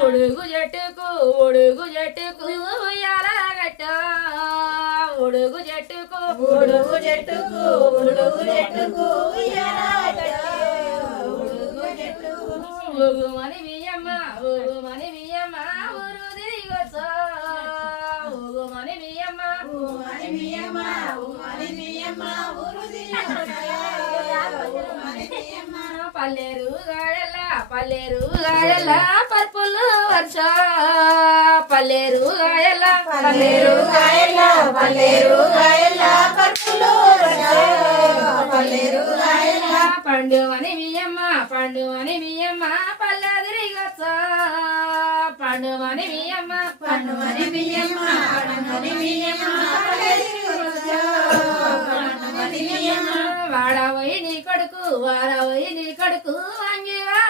ఉడుగు జట్టుకు ఉడుగు జట్టుకు ఉయ్యాల గట్ట ఉడుగు జట్టుకు ఉడుగు చెట్టుకు ఉడుగు చెట్టుకు ఉయ్యాల ఉడుగు చెట్టుకు ఉగుమని బియ్యమ్మ ఉగుమని బియ్యమ్మ ఊరు తిరిగొచ్చా ఉగుమని బియ్యమ్మ ఉమని బియ్యమ్మ ఉమని బియ్యమ్మ ఊరు పల్లెరు గాయల పర్పులు వర్ష పల్లెరు గాయల పల్లేరు గాయల పల్లేరు గాయల పర్పులు పల్లేరు గాయల పండుమని బియ్యమ్మ పండుమని బియ్యమ్మ పల్లె తిరిగొచ్చా పండుమని బియ్యమ్మ పండుమని బియ్యమ్మ పండుమని బియ్యమ్మ వాడవయి నీ కొడుకు వాడవయి నీ కొడుకు అంగివా